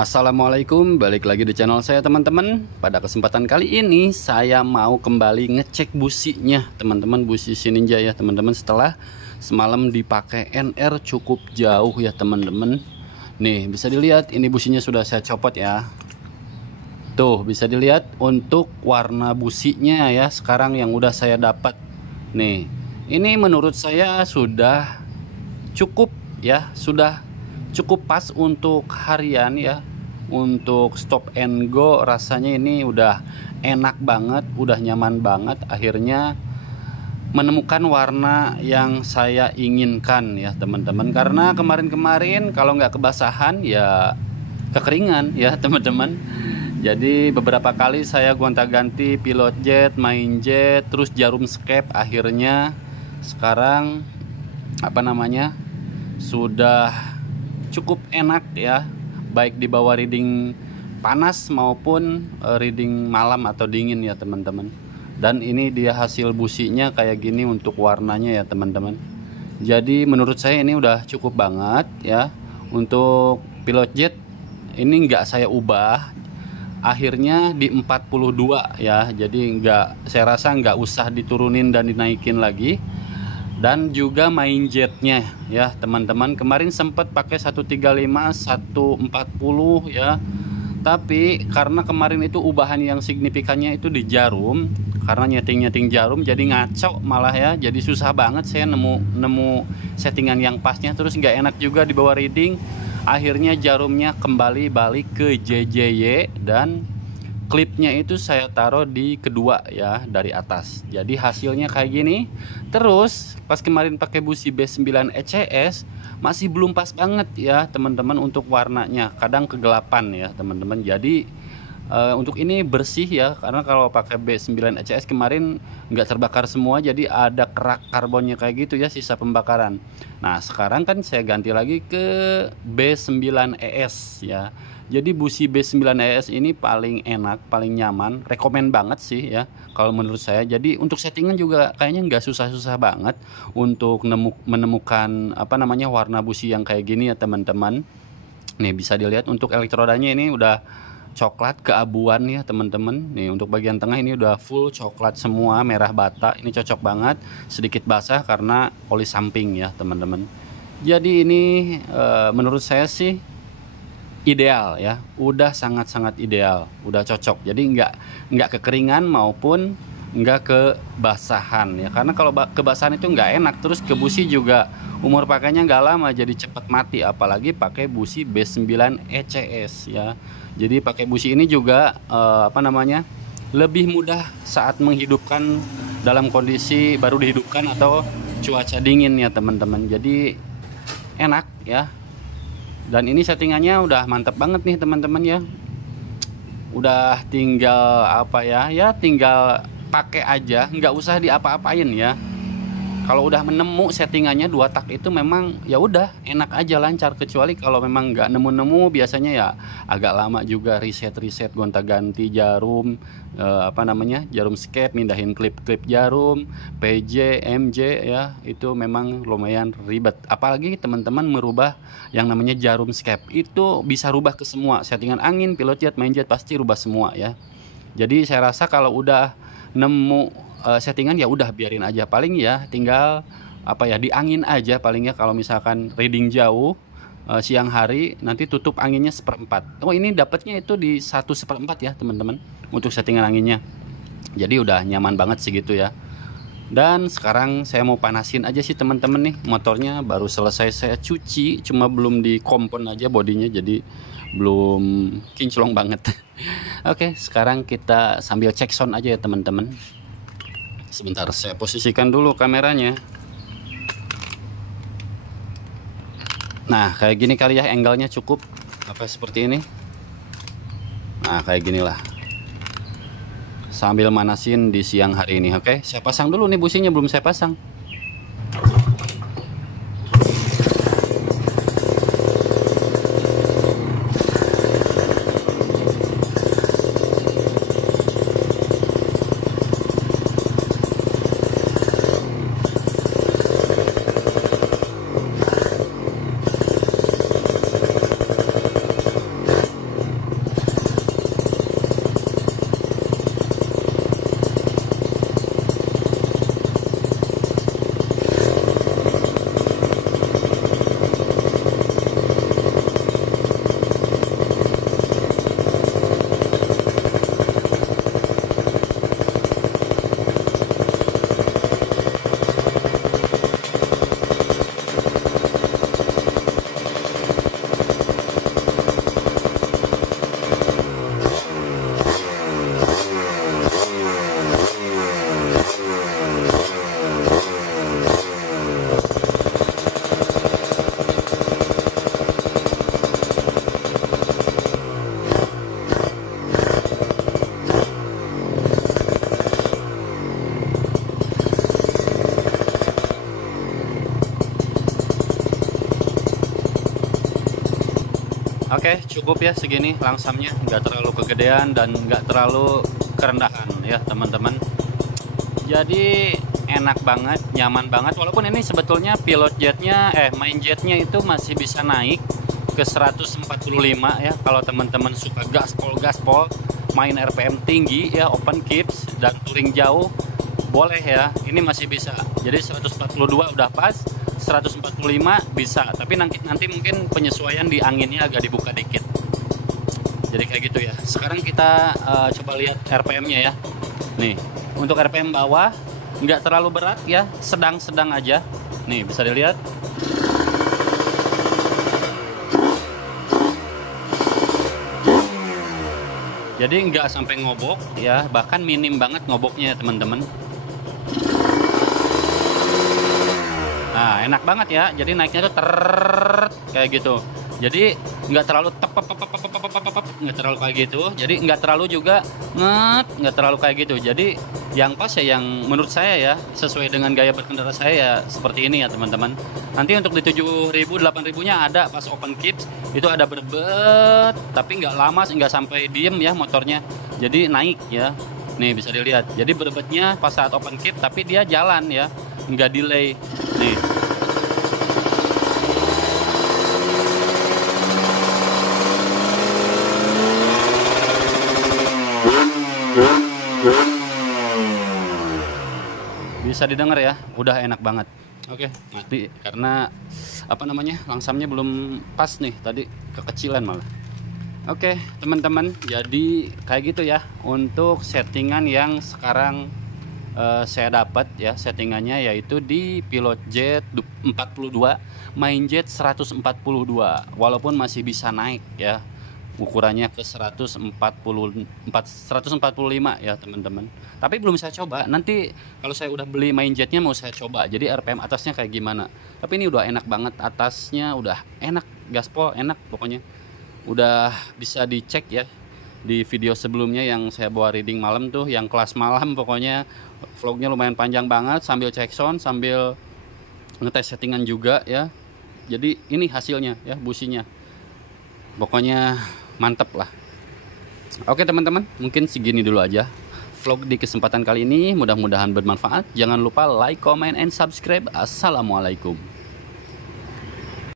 Assalamualaikum, balik lagi di channel saya teman-teman. Pada kesempatan kali ini saya mau kembali ngecek businya teman-teman, busi si Ninja ya teman-teman. Setelah semalam dipakai NR cukup jauh ya teman-teman. Nih bisa dilihat ini businya sudah saya copot ya. Tuh bisa dilihat untuk warna businya ya sekarang yang udah saya dapat. Nih ini menurut saya sudah cukup ya, sudah cukup pas untuk harian ya. Untuk stop and go rasanya ini udah enak banget, udah nyaman banget. Akhirnya menemukan warna yang saya inginkan ya teman-teman. Karena kemarin-kemarin kalau nggak kebasahan ya kekeringan ya teman-teman. Jadi beberapa kali saya gonta-ganti pilot jet, main jet, terus jarum skep. Akhirnya sekarang sudah cukup enak ya, baik di bawah reading panas maupun reading malam atau dingin ya teman-teman. Dan ini dia hasil businya kayak gini untuk warnanya ya teman-teman. Jadi menurut saya ini udah cukup banget ya. Untuk pilot jet ini nggak saya ubah, akhirnya di 42 ya. Jadi saya rasa nggak usah diturunin dan dinaikin lagi. Dan juga main jetnya ya teman-teman, kemarin sempat pakai 135 140 ya, tapi karena kemarin itu ubahan yang signifikannya itu di jarum, karena nyeting jarum jadi ngaco malah ya, jadi susah banget saya nemu settingan yang pasnya, terus nggak enak juga di bawah reading. Akhirnya jarumnya kembali balik ke JJY dan klipnya itu saya taruh di kedua ya dari atas. Jadi hasilnya kayak gini. Terus pas kemarin pakai busi B9 ECS masih belum pas banget ya teman-teman untuk warnanya. Kadang kegelapan ya teman-teman. Jadi untuk ini bersih ya, karena kalau pakai B9 ECS kemarin nggak terbakar semua, jadi ada kerak karbonnya kayak gitu ya, sisa pembakaran. Nah sekarang kan saya ganti lagi ke B9 ES ya. Jadi busi B9 ES ini paling enak, paling nyaman, rekomen banget sih ya kalau menurut saya. Jadi untuk settingan juga kayaknya nggak susah-susah banget untuk menemukan warna busi yang kayak gini ya teman-teman. Nih bisa dilihat untuk elektrodanya ini udah coklat keabuan ya teman-teman. Nih untuk bagian tengah ini udah full coklat semua, merah bata. Ini cocok banget, sedikit basah karena oli samping ya teman-teman. Jadi ini menurut saya sih ideal ya, udah sangat-sangat ideal, udah cocok. Jadi nggak kekeringan maupun nggak kebasahan ya, karena kalau kebasahan itu nggak enak. Terus ke busi juga umur pakainya nggak lama, jadi cepat mati, apalagi pakai busi B9 ECS ya. Jadi pakai busi ini juga lebih mudah saat menghidupkan dalam kondisi baru dihidupkan atau cuaca dingin ya teman-teman. Jadi enak ya. Dan ini settingannya udah mantap banget nih teman-teman ya. Udah tinggal tinggal pakai aja, nggak usah diapa-apain ya. Kalau udah menemu settingannya 2 tak itu memang ya udah enak aja, lancar. Kecuali kalau memang nggak nemu-nemu, biasanya ya agak lama juga riset gonta-ganti jarum, jarum skep, mindahin klip jarum, PJ, MJ ya, itu memang lumayan ribet. Apalagi teman-teman merubah yang namanya jarum skep, itu bisa rubah ke semua, settingan angin, pilot jet, main jet pasti rubah semua ya. Jadi saya rasa kalau udah nemu settingan ya udah biarin aja, paling ya tinggal di angin aja paling ya. Kalau misalkan reading jauh siang hari, nanti tutup anginnya 1/4. Oh ini dapatnya itu di 1/4 ya teman-teman untuk settingan anginnya. Jadi udah nyaman banget sih gitu ya. Dan sekarang saya mau panasin aja sih teman-teman nih, motornya baru selesai saya cuci, cuma belum di kompon aja bodinya, jadi belum kinclong banget. Oke, sekarang kita sambil cek sound aja ya teman-teman. Sebentar saya posisikan dulu kameranya. Nah kayak gini kali ya, angle-nya cukup seperti ini. Nah kayak ginilah, sambil manasin di siang hari ini. Oke, saya pasang dulu nih businya, belum saya pasang. Oke, cukup ya segini langsamnya, nggak terlalu kegedean dan nggak terlalu kerendahan ya teman-teman. Jadi enak banget, nyaman banget. Walaupun ini sebetulnya pilot jetnya, main jetnya itu masih bisa naik ke 145 ya. Kalau teman-teman suka gaspol, main RPM tinggi ya, open kips dan touring jauh, boleh ya. Ini masih bisa. Jadi 142 udah pas. 145 bisa, tapi nanti mungkin penyesuaian di anginnya agak dibuka dikit. Jadi kayak gitu ya. Sekarang kita coba lihat RPM-nya ya. Nih, untuk RPM bawah nggak terlalu berat ya, sedang-sedang aja. Nih bisa dilihat. Jadi nggak sampai ngobok ya, bahkan minim banget ngoboknya ya teman-teman. Nah, enak banget ya. Jadi naiknya tuh kayak gitu. Jadi nggak terlalu nggak terlalu kayak gitu. Jadi nggak terlalu juga nggak terlalu kayak gitu. Jadi yang pas ya, yang menurut saya ya, sesuai dengan gaya berkendara saya ya, seperti ini ya teman-teman. Nanti untuk di 7.000, 8.000-nya ada pas open kips itu ada berbet, tapi nggak lama, nggak sampai diem ya motornya. Jadi naik ya. Nih bisa dilihat. Jadi berbetnya pas saat open kips, tapi dia jalan ya, nggak delay. Nih. Bisa didengar ya, udah enak banget. Oke, mati karena apa namanya, langsamnya belum pas nih, tadi kekecilan malah. Oke teman-teman, jadi kayak gitu ya untuk settingan yang sekarang saya dapat ya. Settingannya yaitu di pilot jet 42, main jet 142, walaupun masih bisa naik ya, ukurannya ke 145 ya teman-teman. Tapi belum saya coba. Nanti kalau saya udah beli main jetnya mau saya coba. Jadi RPM atasnya kayak gimana. Tapi ini udah enak banget, atasnya udah enak, gaspol enak pokoknya. Udah bisa dicek ya di video sebelumnya yang saya bawa reading malam tuh, yang kelas malam, pokoknya vlognya lumayan panjang banget sambil cek sound, sambil ngetes settingan juga ya. Jadi ini hasilnya ya, businya. Pokoknya mantep lah. Oke teman-teman, mungkin segini dulu aja vlog di kesempatan kali ini. Mudah-mudahan bermanfaat. Jangan lupa like, comment, and subscribe. Assalamualaikum.